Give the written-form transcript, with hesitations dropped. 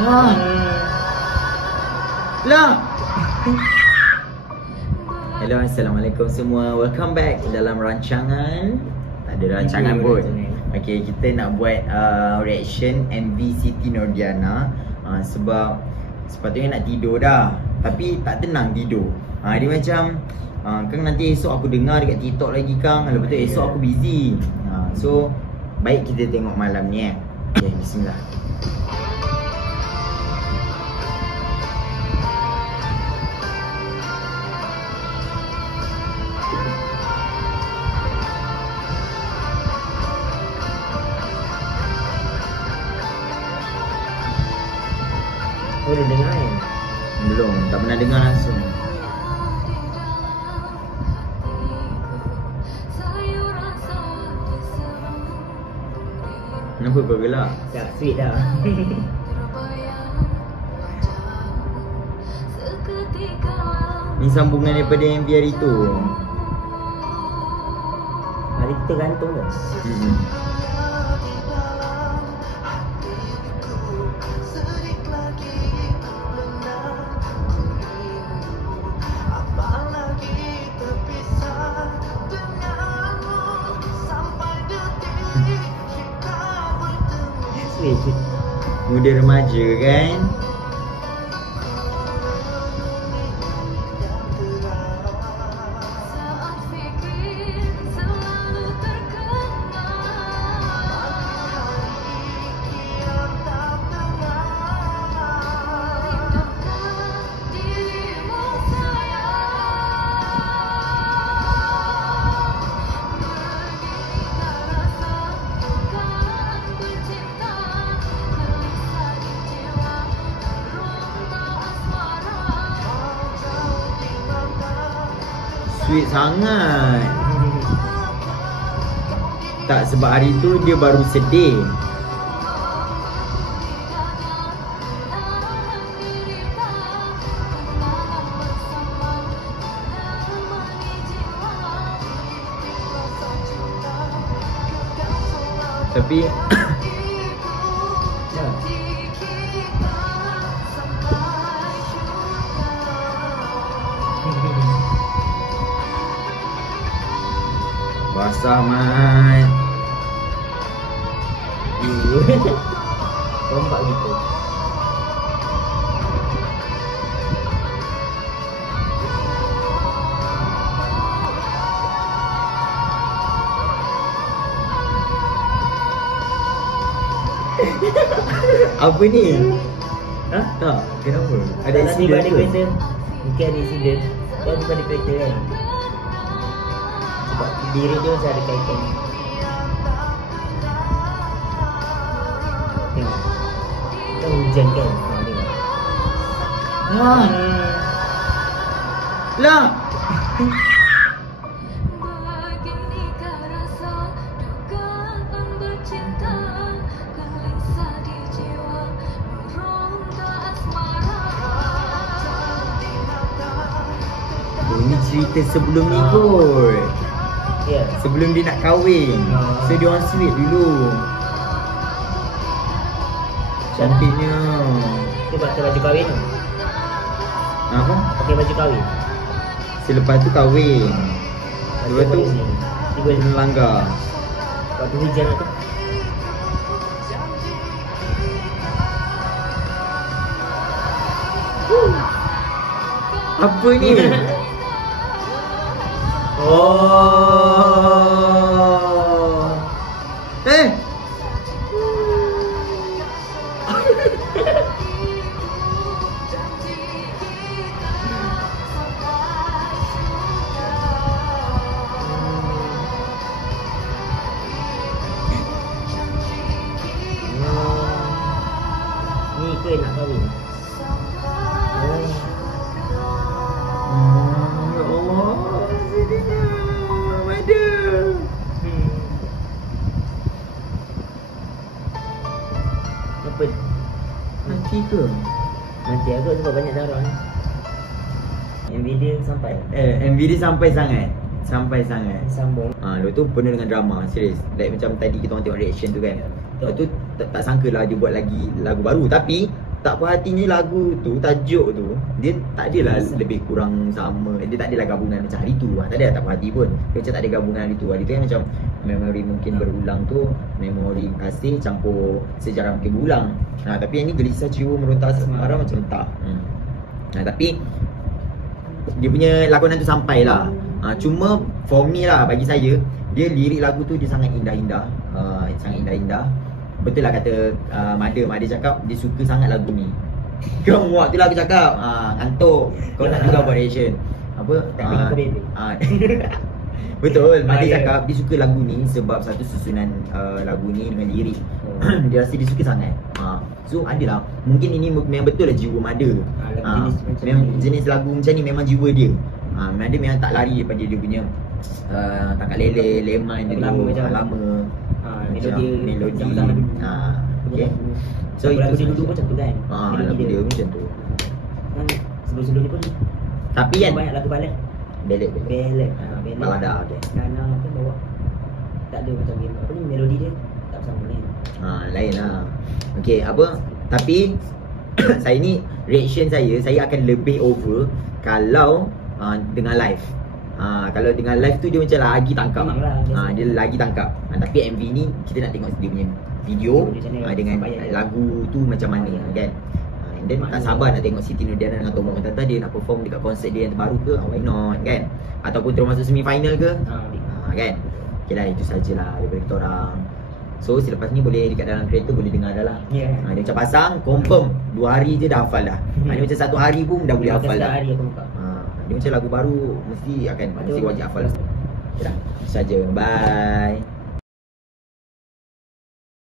Lah. Hello, Assalamualaikum semua. Welcome back dalam rancangan. Tak ada rancangan pun. Okay, kita nak buat reaction MV Siti Nordiana. Sebab sepatutnya nak tidur dah, tapi tak tenang tidur. Dia macam Kang, nanti esok aku dengar dekat TikTok lagi Kang. Lepas tu esok aku busy. So baik kita tengok malam ni. Okay, bismillah. Kau dah dengar kan? Belum, tak pernah dengar langsung. Kenapa kau gelak? Tak sweet dah. Ni sambungan daripada MV hari tu. Hari tu tergantung ke? Muda remaja kan? Sweet sangat. Tak, sebab hari tu dia baru sedih. Tapi basah mat. Rompak gitu. Apa ni? Hah? Tak, kenapa? Ada Ada insiden di ke? kereta. Mungkin ada insiden. Kau tiba di kereta kan? Sebab diri dia macam ada kaitan. Tengok. Kita hujan kan? Tengok. Lah. Ini cerita sebelum ni kot. Ya. Sebelum dia nak kahwin. So dia orang sweet dulu. Cantiknya. Dia pakai baju kahwin tu. Apa? Pakai baju kahwin. Selepas tu kahwin. Lepas tu tiba kena langgar. waktu hujan tu. Apa ni? Oh. Ni ke nak kahwin? Ya Allah, sedihnya. Ada. Apa? Nanti ke? Nanti agak sebab banyak darah ni. MV dia sampai. MV dia sampai sangat. Sampai sangat. Sambung. Lepas tu penuh dengan drama, serius. Like macam tadi kita orang tengok reaction tu kan. Lepas tu tak sangka lah dia buat lagi lagu baru. Tapi tak puas hatinya lagu tu, tajuk tu dia tak adalah lebih kurang sama. Dia tak adalah gabungan macam hari tu. Tak ada tak puas hati pun. Dia macam tak ada gabungan hari tu. Hari tu kan macam memori mungkin berulang tu, memori kasih campur sejarah mungkin berulang. Tapi yang ni gelisah jiwa meronta asmara macam tak. Tapi dia punya lakonan tu sampai lah. Cuma for me lah, bagi saya, dia lirik lagu tu dia sangat indah-indah. Sangat indah-indah. Betul lah kata Mada cakap dia suka sangat lagu ni. Kau muak tu lah aku cakap. Ngantuk. Kau nak juga buat reaction. Apa? Betul, Mada cakap dia suka lagu ni sebab satu susunan lagu ni dengan lirik. Dia rasa dia suka sangat. So adalah mungkin ini memang betul lah jiwa Mada. Jenis lagu macam ni memang jiwa dia. Mada memang tak lari daripada dia punya tangkap lele, leman dia dulu lama. Melodi. Okay. So lagu itu dia dulu pun macam tu kan. Lagu dia macam tu. Sebelum-sebelum ni pun tapi kan banyak lagu ballad. Ballad. Balada. Nana kan bawa tak ada macam ni. Apa ni melodi dia tak sama ni. Lain lah. Okay, apa? Tapi saya ni reaction saya akan lebih over kalau dengan live. Kalau dengan live tu dia macam lagi tangkap. Dia lagi tangkap. Tapi MV ni kita nak tengok dia punya video dengan lagu tu macam mana kan. And then tak sabar nak tengok Siti Nurdiana dengan Tomok Matata dia nak perform dekat konsert dia yang terbaru ke, why not kan. Ataupun terus masuk semi final ke. Kan. Okay lah, itu sajalah daripada kita orang. So selepas ni boleh dekat dalam kereta boleh dengar dah lah. Dia macam pasang confirm 2 hari je dah hafal dah. Dia macam 1 hari pun dah boleh hafal dah. Dia macam lagu baru mesti wajib hafal. Okay dah, saja. Bye.